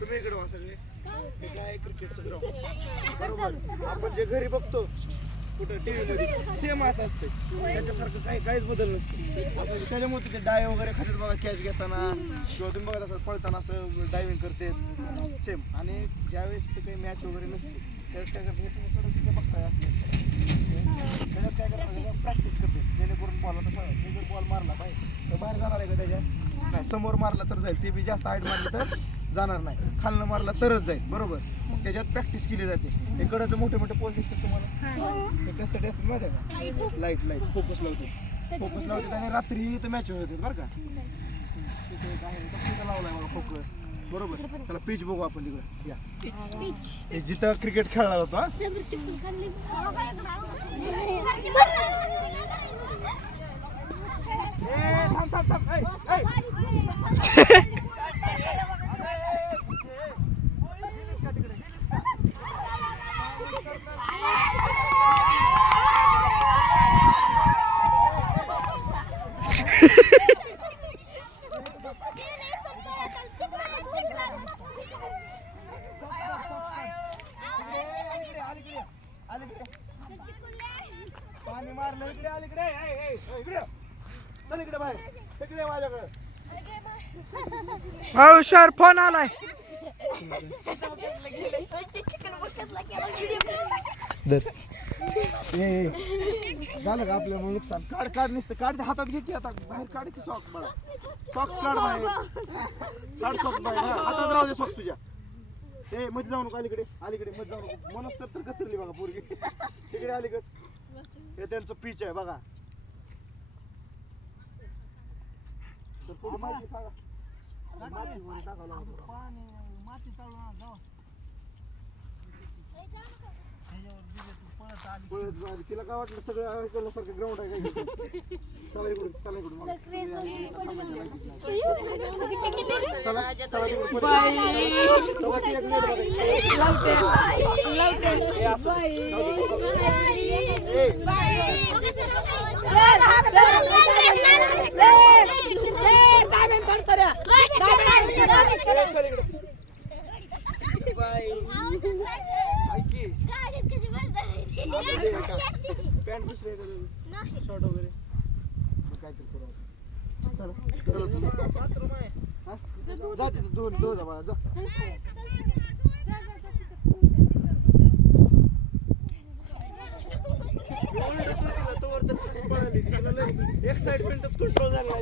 तुम्ही इकडे वा सगळे. हे काय क्रिकेटचं ग्राउंड बरोबर. आपण जे घरी बघतो कुठं टीव्ही मध्ये सेम असं असतं. त्याच्यासारखं काहीच बदल नसतं असं. त्याच्यामुळे तिथे डाय वगैरे खातात बघा कॅच घेताना किंवा तुम्ही बघा असं पळताना असं डायव्हिंग करते सेम. आणि ज्यावेळेस ते काही मॅच वगैरे नसते त्यावेळेस काय करते हे तुम्ही तिथे बघताय त्याच्यात काय करतात प्रॅक्टिस करते जेणेकरून बॉल आता मी जर बॉल मारला पाहिजे तर बाहेर जाणार आहे का त्याच्या नाही. समोर मारला तर जाईल. ते बी जास्त हाईट मारली तर जाणार नाही. खालनं मारला तरच जाईल बरोबर. त्याच्यात प्रॅक्टिस केली जाते. हे कडचं मोठे मोठे पोल दिसतात तुम्हाला. हे कशासाठी असतात माहिती आहे का. लाईट फोकस लावतात आणि रात्री इथं मॅच होतात बरं का. तिथं लावलाय मला फोकस बरोबर. त्याला पिच बघू आपण तिकडे या जिथं क्रिकेट खेळला जातो. पाणी मारलं इकडे अलीकडे इकडे चल इकडे बाहेर तिकडे माझ्याकडे. हुशार फोन आलाय. झालं का आपलं नुकसान. काढ नसतं काढ हातात घे की आता बाहेर काढ की सॉक्स मला. सॉक्स काढ बाहेर काढ सॉक्स बाहेर हातात राहू दे सॉक्स तुझ्या. ए मध्ये जाऊ नको अलीकडे मध्ये जाऊ नको. मनोज तर घसरली बघा पोरगी तिकडे अलीकडे. हे त्यांचं पीच आहे बघा. तर पुढे माहिती सांगा. माती चालू तिला काय वाटलं सगळं ऐकल्यासारखं ग्राउंड आहे काय. चला इकडून पॅन्ट दुसरे शॉर्ट वगैरे काहीतरी करू. जा तिथे दोन जा बाळा जा. एक्साइटमेंटच कंट्रोल झाला.